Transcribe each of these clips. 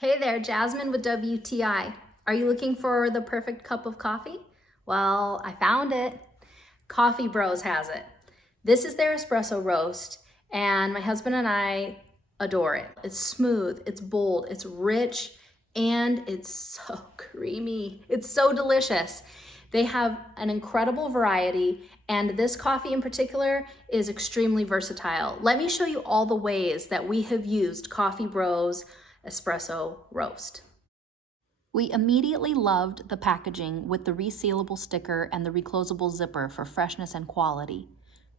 Hey there, Jasmine with WTI. Are you looking for the perfect cup of coffee? Well, I found it. Coffee Bros has it. This is their espresso roast, and my husband and I adore it. It's smooth, it's bold, it's rich, and it's so creamy. It's so delicious. They have an incredible variety, and this coffee in particular is extremely versatile. Let me show you all the ways that we have used Coffee Bros espresso roast. We immediately loved the packaging with the resealable sticker and the reclosable zipper for freshness and quality.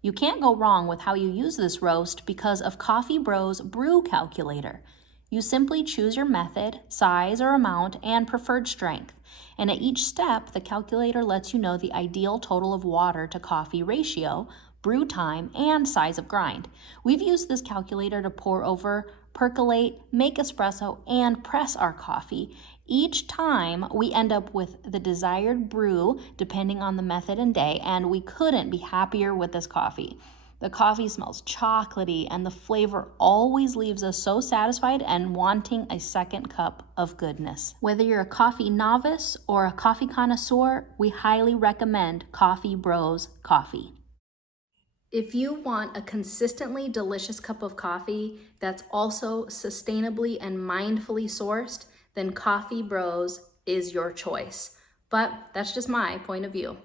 You can't go wrong with how you use this roast because of Coffee Bros brew calculator. You simply choose your method, size or amount, and preferred strength. And at each step, the calculator lets you know the ideal total of water to coffee ratio, brew time, and size of grind. We've used this calculator to pour over, percolate, make espresso, and press our coffee. Each time we end up with the desired brew depending on the method and day, and we couldn't be happier with this coffee. The coffee smells chocolatey, and the flavor always leaves us so satisfied and wanting a second cup of goodness. Whether you're a coffee novice or a coffee connoisseur, we highly recommend Coffee Bros Coffee. If you want a consistently delicious cup of coffee that's also sustainably and mindfully sourced, then Coffee Bros is your choice. But that's just my point of view.